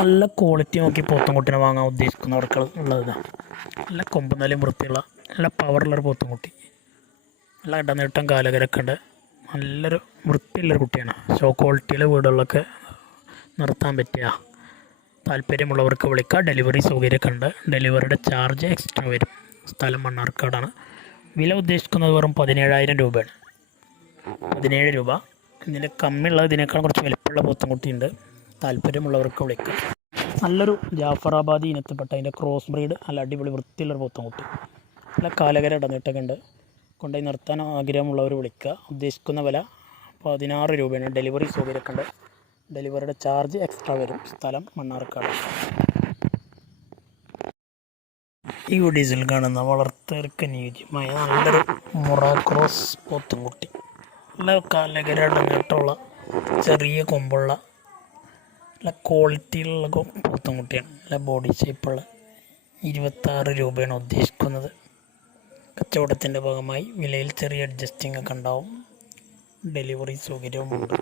നല്ല ക്വാളിറ്റി നോക്കി പോത്തുംകുട്ടിനെ വാങ്ങാൻ ഉദ്ദേശിക്കുന്നവർക്ക് ഉള്ളത്. നല്ല കൊമ്പ് നിലയും വൃത്തിയുള്ള നല്ല പവറുള്ളൊരു പോത്തുംകുട്ടി. നല്ല ഇടനീട്ടം കാലകരൊക്കെ ഉണ്ട്. നല്ലൊരു വൃത്തിയുള്ളൊരു കുട്ടിയാണ്. ഷോ ക്വാളിറ്റിയിലെ വീടുകളിലൊക്കെ നിർത്താൻ പറ്റുക. താല്പര്യമുള്ളവർക്ക് വിളിക്കുക. ഡെലിവറി സൗകര്യമൊക്കെ ഉണ്ട്. ഡെലിവറിയുടെ ചാർജ് എക്സ്ട്രാ വരും. സ്ഥലം മണ്ണാർക്കാടാണ്. വില ഉദ്ദേശിക്കുന്നത് വെറും 17,000 രൂപയാണ്. 17 രൂപ. ഇതിന് കമ്മിയുള്ള ഇതിനേക്കാൾ കുറച്ച് വലിപ്പമുള്ള പോത്തുംകുട്ടിയുണ്ട്. താല്പര്യമുള്ളവർക്ക് വിളിക്കുക. നല്ലൊരു ജാഫറാബാദി ഇനത്തിൽപ്പെട്ട അതിൻ്റെ ക്രോസ് ബ്രീഡ് നല്ല അടിപൊളി വൃത്തിയുള്ളൊരു പോത്തുംകുട്ടി. നല്ല കാലകര ഇടനീട്ടൊക്കെ ഉണ്ട്. കൊണ്ടുപോയി നിർത്താൻ ആഗ്രഹമുള്ളവർ വിളിക്കുക. ഉദ്ദേശിക്കുന്ന വില 16 രൂപയാണ്. ഡെലിവറി സൗകര്യമൊക്കെ ഉണ്ട്. ഡെലിവറിയുടെ ചാർജ് എക്സ്ട്രാ വരും. സ്ഥലം മണ്ണാർക്കാട്. ഈ വീഡിയോസിൽ കാണുന്ന വളർത്തർക്ക് അനുയോജ്യമായ നല്ലൊരു മുറ ക്രോസ് പോത്തുംകുട്ടി. നല്ല കാലകര ഇടനീട്ടമുള്ള ചെറിയ കൊമ്പുള്ള നല്ല ക്വാളിറ്റിയിലുള്ള പോത്തുംകുട്ടിയാണ്. നല്ല ബോഡി ഷേപ്പുള്ള 26 രൂപയാണ് ഉദ്ദേശിക്കുന്നത്. കച്ചവടത്തിൻ്റെ ഭാഗമായി വിലയിൽ ചെറിയ അഡ്ജസ്റ്റിംഗ് ഒക്കെ ഉണ്ടാവും. ഡെലിവറി സൗകര്യവുമുണ്ട്.